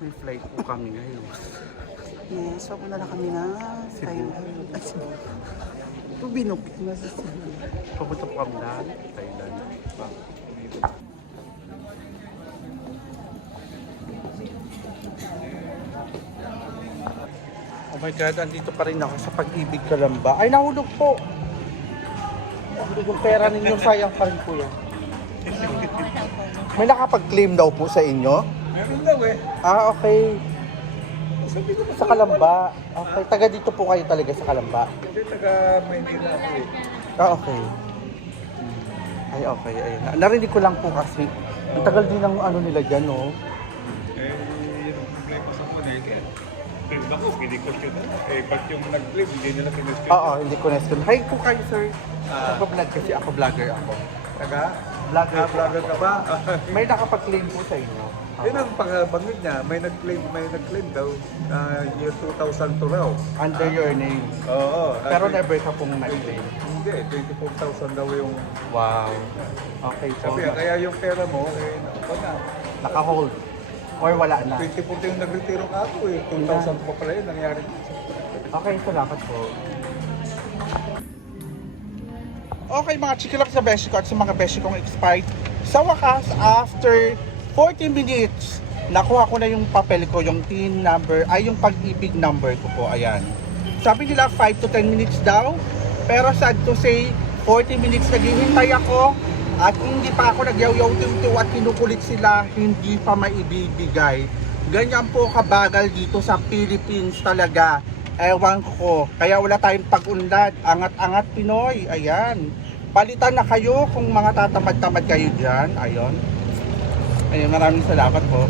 May flight po kami ngayon. Yes, so muna na kami na Cebu. Tubinok na sa Cebu. Pupunta po kami na Thailand. Oh my God, andito pa rin ako sa Pag-ibig Kalamba. Ay, nahulog po! Nahulog yung pera ninyo, sayang pa rin po yan. May nakapag-claim daw po sa inyo? Meron daw eh. Ah, okay. Sabi ko Sa Kalamba. Okay, taga dito po kayo talaga sa Kalamba. Kasi taga Maynila ako eh. Ah, okay. Ay, okay. Ayun. Narinig ko lang po kasi. Ang tagal din ng ano nila dyan, no? Eh, yun ang problema sa mga eh. Kaya, claim ako, kini-question na. Eh, ba't yung nag-claim, hindi nila kini-question. Oo, hindi ko na-question. Hi po kayo, sir. Nagpa-vlog kasi ako, vlogger ako. Taga? Vlogger po. Vlogger ka ba? May nakapag-claim po sa inyo. Yun ang pagbanggit niya, may nag-claim daw, year 2002 raw. Under your name. Oo. Pero never ka pong nag-claim. Hindi, 24,000 daw yung... Wow. Okay po. Sabi, kaya yung pera mo, eh, ako na. Naka-hold. Or wala na. 24 yung nag-retiro ka ako eh. 2,000 pa pala yun, nangyari. Okay, salamat po. Okay mga chikilak sa beshi ko at sa mga beshi kong expired. Sa wakas, after 40 minutes, nakuha ko na yung papel ko, yung TIN number, ay yung pag-ibig number ko po, ayan. Sabi nila 5 to 10 minutes daw, pero sad to say, 40 minutes naghihintay ako at hindi pa ako nagyaw-yaw-tiw-tiw at kinukulit sila, hindi pa maibibigay. Ganyan po kabagal dito sa Philippines talaga. Ewan ko, kaya wala tayong pag-unlad. Angat-angat Pinoy, ayan. Palitan na kayo kung mga tatamad-tamad kayo dyan, ayun. Ayun, maraming salamat po.